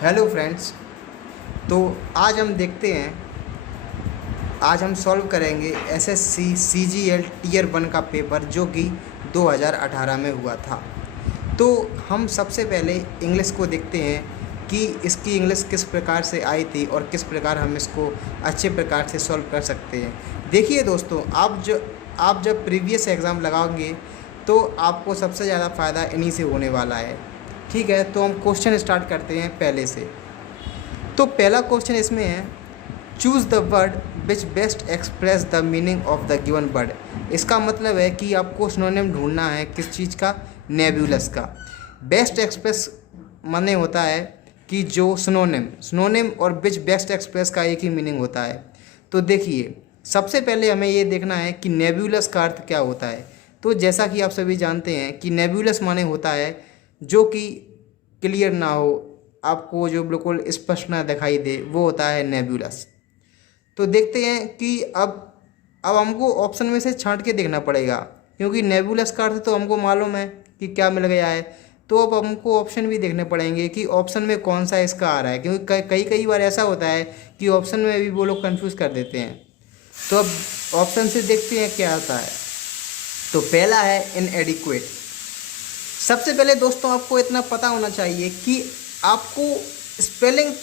Hello friends. तो आज हम देखते हैं, आज हम सॉल्व करेंगे एसएससी सीजीएल टीयर 1 का पेपर जो कि 2018 में हुआ था। तो हम सबसे पहले इंग्लिश को देखते हैं कि इसकी इंग्लिश किस प्रकार से आई थी और किस प्रकार हम इसको अच्छे प्रकार से सॉल्व कर सकते हैं। देखिए दोस्तों, आप जब प्रीवियस एग्ज़ाम लगाओगे तो आपको सबसे ज़्यादा फ़ायदा इन्हीं से होने वाला है। ठीक है, तो हम क्वेश्चन स्टार्ट करते हैं पहले से। तो पहला क्वेश्चन इसमें है, choose the word which best express the meaning of the given word. इसका मतलब है कि आपको सिनोनिम ढूंढना है किस चीज़ का, नेबुलस का। बेस्ट एक्सप्रेस माने होता है कि जो सिनोनिम और विच बेस्ट एक्सप्रेस का एक ही मीनिंग होता है। तो देखिए, सबसे पहले हमें ये देखना है कि नेबुलस का अर्थ क्या होता है। तो जैसा कि आप सभी जानते हैं कि नेबुलस माने होता है जो कि क्लियर ना हो, आपको जो बिल्कुल स्पष्ट ना दिखाई दे, वो होता है नेबुलस। तो देखते हैं कि अब हमको ऑप्शन में से छांट के देखना पड़ेगा, क्योंकि नेबुलस का अर्थ तो हमको मालूम है कि क्या मिल गया है। तो अब हमको ऑप्शन भी देखने पड़ेंगे कि ऑप्शन में कौन सा इसका आ रहा है, क्योंकि कई कई बार ऐसा होता है कि ऑप्शन में भी वो लोग कंफ्यूज कर देते हैं। तो अब ऑप्शन से देखते हैं क्या आता है। तो पहला है इनएडिक्वेट। सबसे पहले दोस्तों आपको इतना पता होना चाहिए कि आपको स्पेलिंग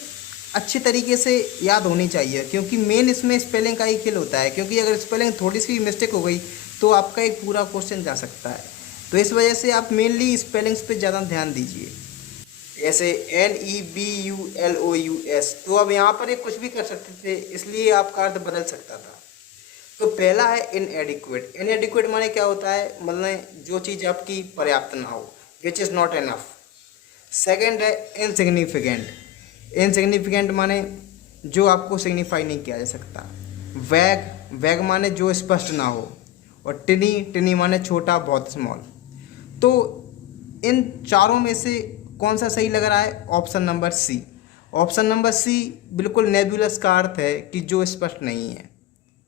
अच्छी तरीके से याद होनी चाहिए, क्योंकि मेन इसमें स्पेलिंग का ही खेल होता है। क्योंकि अगर स्पेलिंग थोड़ी सी भी मिस्टेक हो गई तो आपका एक पूरा क्वेश्चन जा सकता है। तो इस वजह से आप मेनली स्पेलिंग्स पे ज़्यादा ध्यान दीजिए। जैसे NEBULOUS, तो अब यहाँ पर ये कुछ भी कर सकते थे, इसलिए आपका अर्थ बदल सकता था। तो पहला है इनएडिक्वेट। इनएडिक्वेट माने क्या होता है, मतलब जो चीज़ आपकी पर्याप्त ना हो, which is not enough. Second है इनसिग्निफिकेंट। इनसिग्निफिकेंट माने जो आपको सिग्निफाई नहीं किया जा सकता। वैग माने जो स्पष्ट ना हो। और टिनी माने छोटा, बहुत स्मॉल। तो इन चारों में से कौन सा सही लग रहा है? Option number C. Option number C बिल्कुल नेबुलस का अर्थ है कि जो स्पष्ट नहीं है।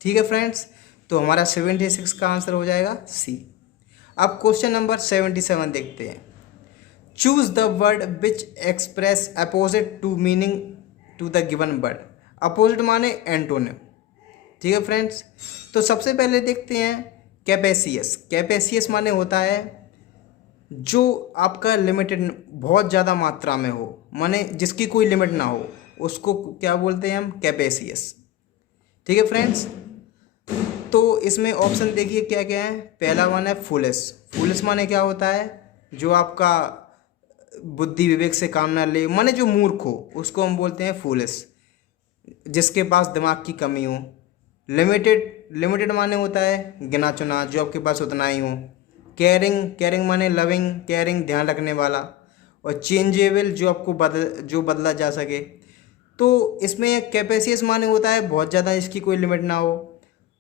ठीक है फ्रेंड्स, तो हमारा 76 का आंसर हो जाएगा सी। अब क्वेश्चन नंबर 77 देखते हैं। Choose the word which express opposite to meaning to the given word. Opposite माने एंटोनिम। ठीक है फ्रेंड्स, तो सबसे पहले देखते हैं कैपेसियस। कैपेसियस माने होता है जो आपका लिमिटेड, बहुत ज़्यादा मात्रा में हो, माने जिसकी कोई लिमिट ना हो, उसको क्या बोलते हैं हम? कैपेसियस। ठीक है फ्रेंड्स, तो इसमें ऑप्शन देखिए क्या क्या है। पहला वन है फुलिश। फुलिश माने क्या होता है? जो आपका बुद्धि विवेक से काम ना ले, माने जो मूर्ख हो, उसको हम बोलते हैं फुलिश, जिसके पास दिमाग की कमी हो। लिमिटेड माने होता है गिना चुना, जो आपके पास उतना ही हो। केयरिंग माने लविंग, केयरिंग ध्यान रखने वाला। और चेंजेबल, जो आपको जो बदला जा सके। तो इसमें कैपेसियस माने होता है बहुत ज़्यादा, इसकी कोई लिमिट ना हो।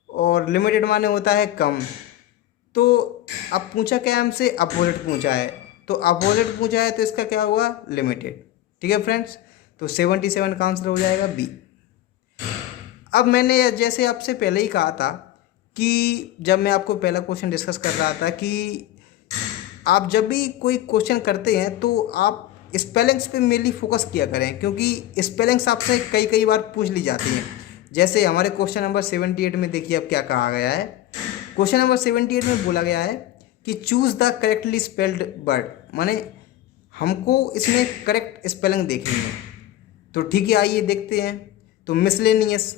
और लिमिटेड माने होता है कम। तो अब पूछा क्या है हमसे? अपोजिट पूछा है। तो अपोजिट पूछा है तो इसका क्या हुआ? लिमिटेड। ठीक है फ्रेंड्स, तो 77 का आंसर हो जाएगा बी। अब मैंने जैसे आपसे पहले ही कहा था कि जब मैं आपको पहला क्वेश्चन डिस्कस कर रहा था कि आप जब भी कोई क्वेश्चन करते हैं तो आप स्पेलिंग्स पे मेनली फोकस किया करें, क्योंकि स्पेलिंग्स आपसे कई कई बार पूछ ली जाती हैं। जैसे हमारे क्वेश्चन नंबर 78 में देखिए अब क्या कहा गया है। क्वेश्चन नंबर 78 में बोला गया है कि choose the correctly spelled word, माने हमको इसमें करेक्ट स्पेलिंग देखनी है। तो ठीक है, आइए देखते हैं। तो मिसलेनियस,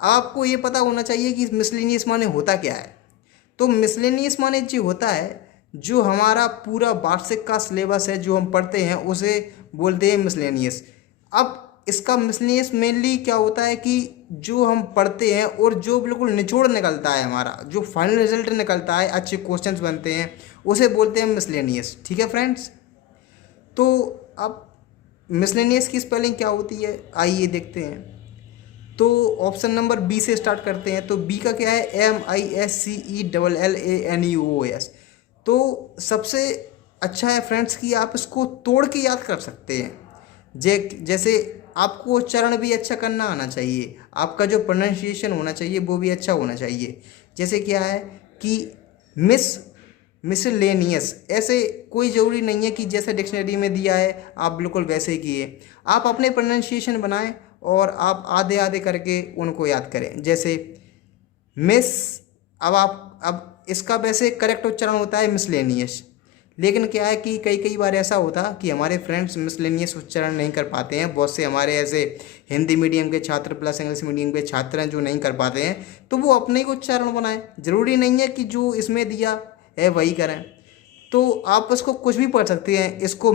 आपको ये पता होना चाहिए कि मिसलेनियस माने होता क्या है। तो मिसलेनियस माने जो होता है, जो हमारा पूरा वार्षिक का सिलेबस है जो हम पढ़ते हैं, उसे बोलते हैं मिसलेनियस। अब इसका मिसलेनियस मेनली क्या होता है कि जो हम पढ़ते हैं और जो बिल्कुल निचोड़ निकलता है, हमारा जो फाइनल रिजल्ट निकलता है, अच्छे क्वेश्चंस बनते हैं, उसे बोलते हैं मिसलेनियस। ठीक है फ्रेंड्स, तो अब मिसलेनियस की स्पेलिंग क्या होती है, आइए देखते हैं। तो ऑप्शन नंबर बी से स्टार्ट करते हैं। तो बी का क्या है? MISCELLANEOS। तो सबसे अच्छा है फ्रेंड्स कि आप इसको तोड़ के याद कर सकते हैं। जैसे आपको उच्चारण भी अच्छा करना आना चाहिए, आपका जो प्रोनाउंसिएशन होना चाहिए वो भी अच्छा होना चाहिए। जैसे क्या है कि मिस मिसलेनियस, ऐसे कोई ज़रूरी नहीं है कि जैसे डिक्शनरी में दिया है आप बिल्कुल वैसे ही किए, आप अपने प्रोनाउंसिएशन बनाएं और आप आधे आधे करके उनको याद करें। जैसे मिस, अब इसका वैसे करेक्ट उच्चारण होता है मिसलेनियस, लेकिन क्या है कि कई कई बार ऐसा होता कि हमारे फ्रेंड्स मिसलेनियस उच्चारण नहीं कर पाते हैं। बहुत से हमारे ऐसे हिंदी मीडियम के छात्र प्लस इंग्लिश मीडियम के छात्र हैं जो नहीं कर पाते हैं, तो वो अपने ही उच्चारण बनाएं, ज़रूरी नहीं है कि जो इसमें दिया है वही करें। तो आप इसको कुछ भी पढ़ सकते हैं, इसको